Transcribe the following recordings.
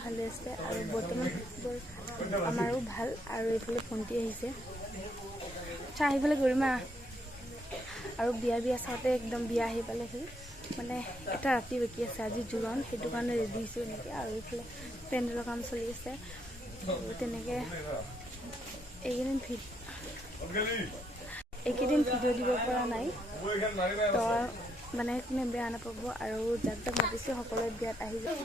ভালে আছে আৰু বৰ্তমান আমাৰো ভাল আৰু এইফালে ভণ্টি আহিছে চাহ আহিবলৈ গৰিমা আৰু বিয়া চাওঁতে একদম বিয়া আহি পালেহি মানে এটা ৰাতি বাকী আছে আজি জোৰণ সেইটো কাৰণে ৰেডি হৈছোঁ এনেকৈ আৰু এইফালে পেণ্ডেলৰ কাম চলি আছে আৰু তেনেকৈ এইকেইদিন ভিডিঅ' দিব পৰা নাই তো মানে কোনে বেয়া নাপাব আৰু যাক যাক মাতিছে সকলোৱে বিয়াত আহি যাব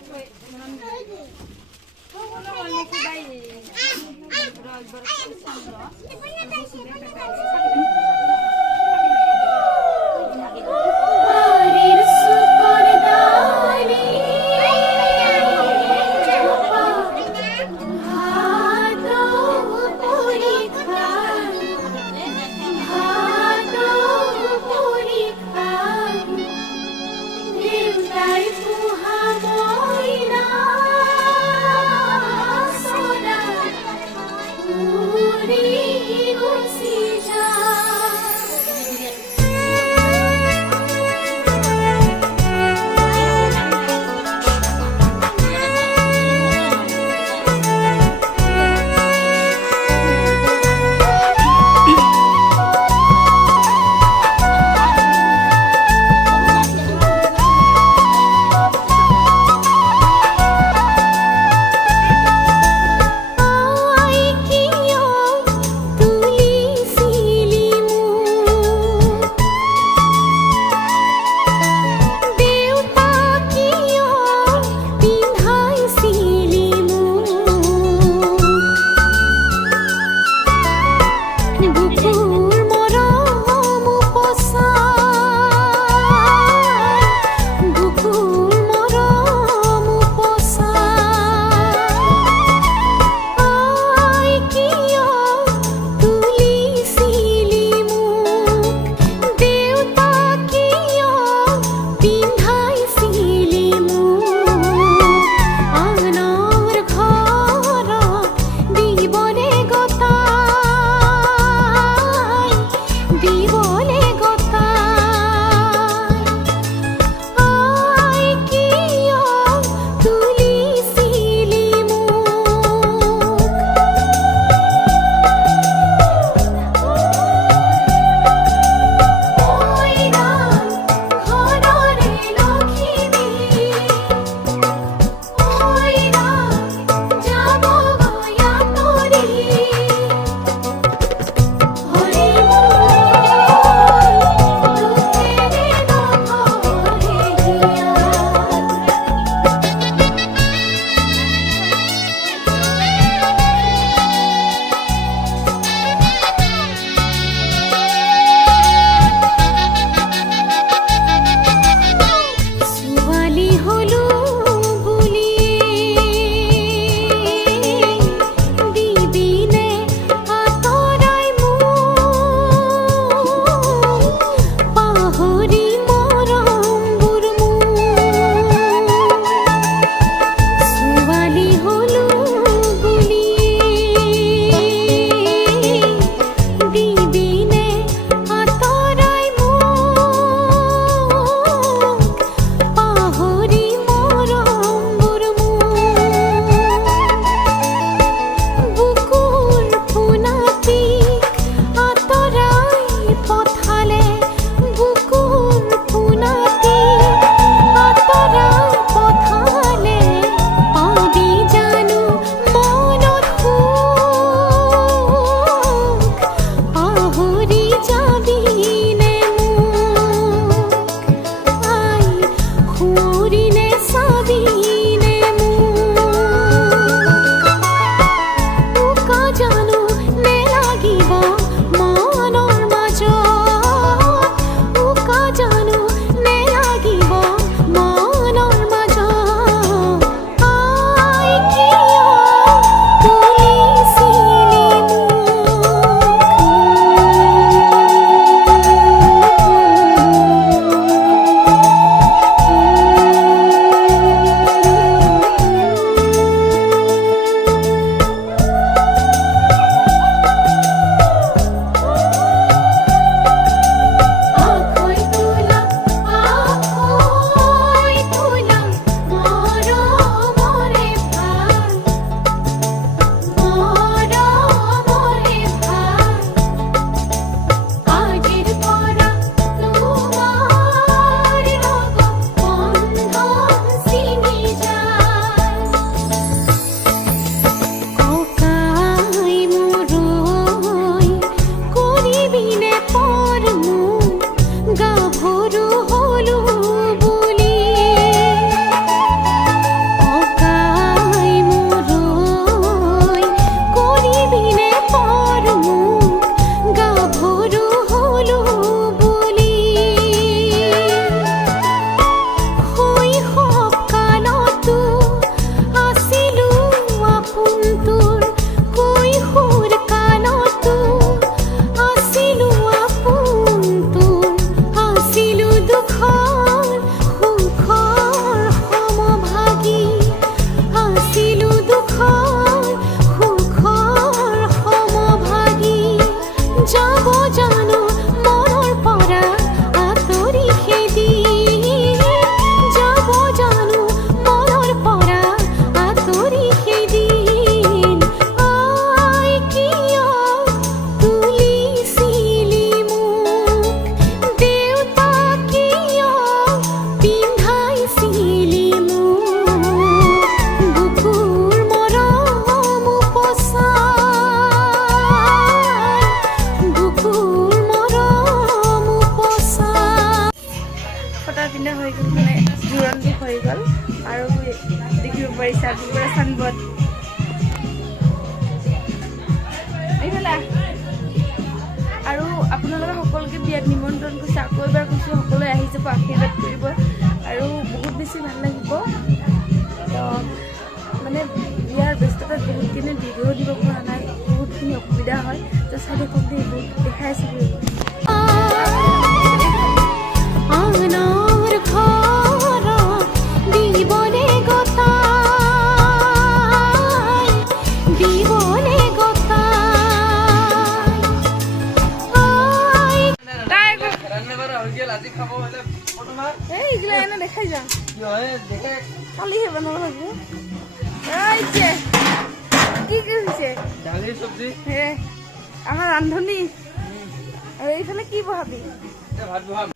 এটা পিন্ধা হৈ গ'ল মানে জোৰণটো হৈ গ'ল আৰু দেখিব পাৰিছা পুৰা চানবত এইফালে আৰু আপোনালোকে সকলোকে বিয়াত নিমন্ত্ৰণ কৰিছে আকৌ এবাৰ কৈছোঁ সকলোৱে আহি যাব আশীৰ্বাদ কৰিব আৰু বহুত বেছি ভাল লাগিব মানে বিয়াৰ ব্যস্ততাত বহুতখিনি ভিডিঅ' দিব পৰা নাই বহুতখিনি অসুবিধা হয় তো চাই থাকক দেই বহুত দেখাই আছোঁ এইগুলা এনে দেখাই যাম কালিহে বনাব লাগিব কি কৰিছে হে আমাৰ ৰান্ধনী আৰু এইফালে কি বহাবি ভাত বহাম